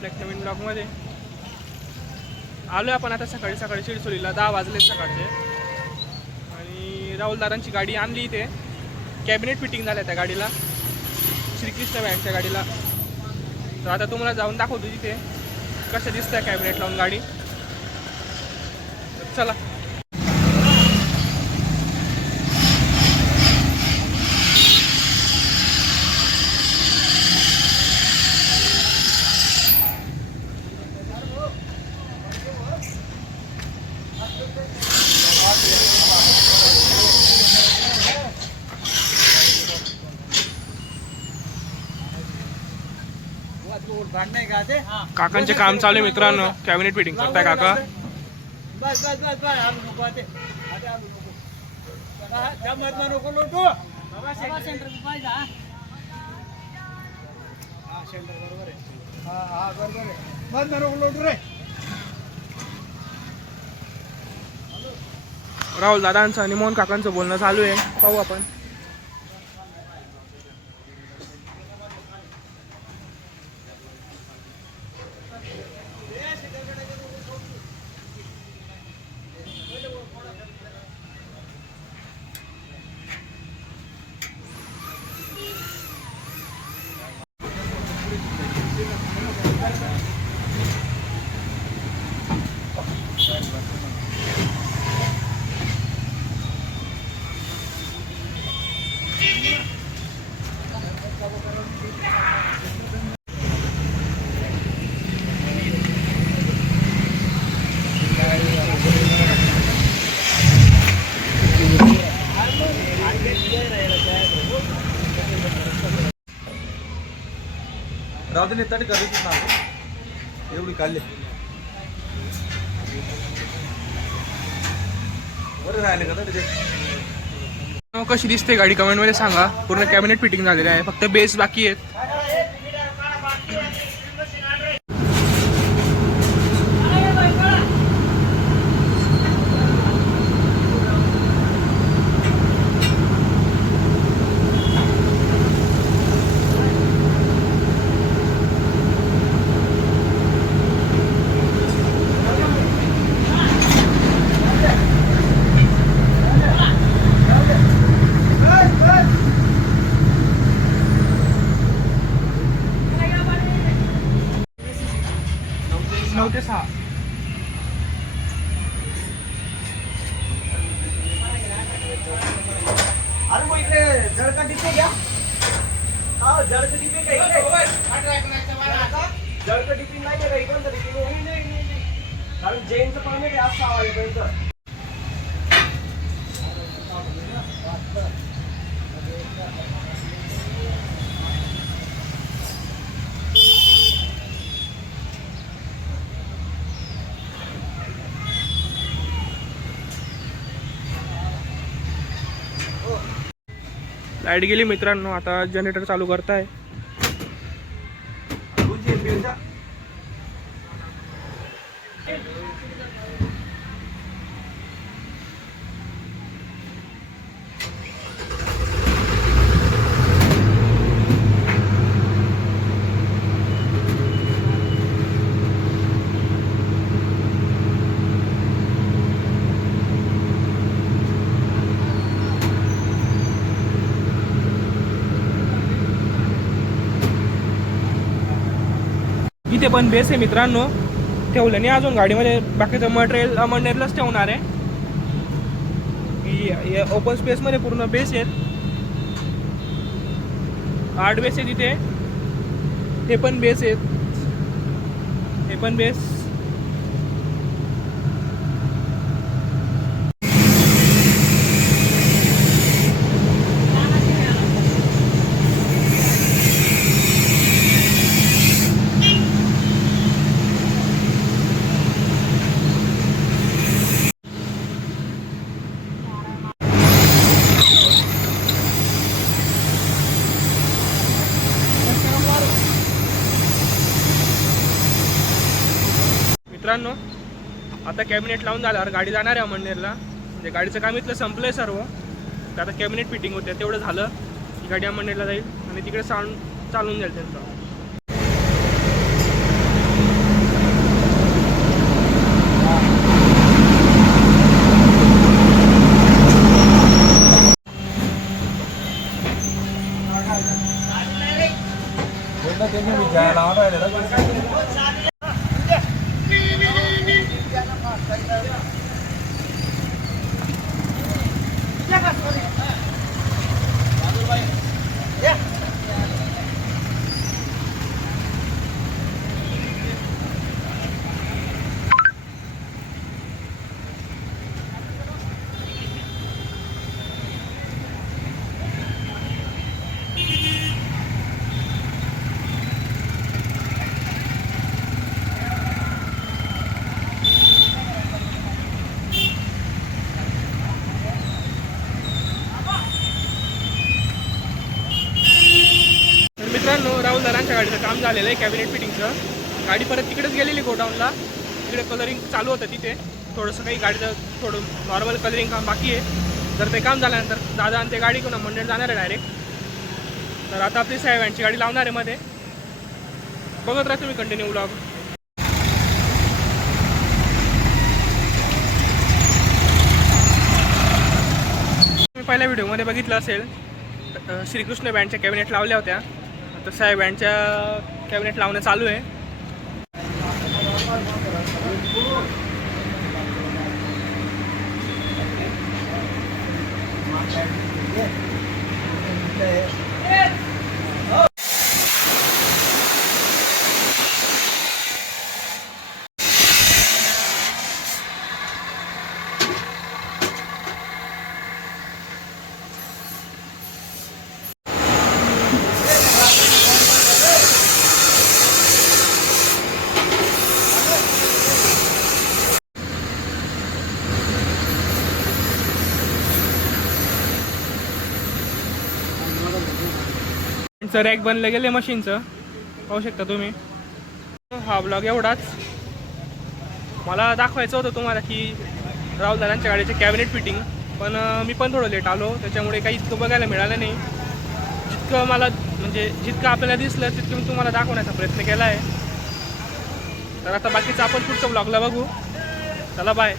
आपल्या नवीन ब्लॉगमध्ये. आलो आपण आता सकाळी सकाळी चिडचोलीला 10 वाजले सकाळचे. आणि राहुलदारांची गाडी आणली इथे. कॅबिनेट फिटिंग झालं त्या गाडीला, श्रीकृष्ण व्हॅनच्या गाडीला. तर आता तुम्हाला जाऊन दाखवतो तिथे कसं दिसतंय कॅबिनेट लावून गाडी. चला. काकांचे काम चालू आहे मित्रांनो, कॅबिनेट फिटिंग करताय काका. राहुल दादांचं आणि मोहन काकांचं बोलणं चालू आहे, पाहू आपण. राहू दे तरी करायची ना एवढी काढली बरं राहिले का त्याचे. कशी दिसते गाडी कमेंट मध्ये सांगा. पूर्ण कॅबिनेट फिटिंग झालेली आहे, फक्त बेस बाकी आहेत. ते 6 अरे मग इकडे जळका टिपे घ्या. हा जळका टिपे काय जळका टिपिंग नाही का इकडं तरी कारण जैनचं परमिट आहे असं आवाज. लाईट गेली मित्रांनो, आता जनरेटर चालू करताय. इथे पण बेस आहे मित्रांनो, ठेवलं नाही अजून गाडीमध्ये. बाकीचं मटेरियल मंडेरलाच ठेवणार आहे. ओपन स्पेस मध्ये पूर्ण बेस आहेत, 8 बेस आहेत इथे. हे पण बेस आहेत, हे पण बेस. मित्रांनो आता कॅबिनेट लावून झाल्यावर गाडी जाणार आहे अमळनेरला. म्हणजे गाडीचं काम इथलं संपलंय सर्व. तर आता कॅबिनेट फिटिंग होते, तेवढं झालं की गाडी अमळनेरला जाईल आणि तिकडे चालून जाईल त्यांचं. तर मित्रांनो, राहुल दादांच्या गाडीचं काम झालेलं आहे कॅबिनेट फिटिंगचं. गाडी परत तिकडेच गेलेली गोडाऊनला. तिकडे कलरिंग चालू होतं तिथे. थोडंसं काही गाडीचं थोडं नॉर्मल कलरिंग काम बाकी आहे. तर ते काम झाल्यानंतर दादा आणि ते गाडी कोणा मंडळ जाणार आहे डायरेक्ट. तर आता आपली साहेबांची गाडी लावणार आहे मध्ये. बघत राहा तुम्ही कंटिन्यू व्लॉग. तुम्ही पहिल्या व्हिडिओमध्ये बघितलं असेल, श्रीकृष्ण बँडच्या कॅबिनेट लावल्या होत्या. आता साहेब बँडच्या कॅबिनेट लावणं चालू आहे. रॅक बनलं गेले मशीनचं, पाहू शकता तुम्ही. हा ब्लॉग एवढाच. मला दाखवायचं होतं तुम्हाला की राहुल दादांच्या गाडीचे कॅबिनेट फिटिंग, पण मी पण थोडं लेट आलो, त्याच्यामुळे काही इतकं बघायला मिळालं नाही. जितकं मला म्हणजे जितकं आपल्याला दिसलं तितकं मी तुम्हाला दाखवण्याचा प्रयत्न केला आहे. तर आता बाकीचं आपण पुढच्या ब्लॉगला बघू. चला बाय.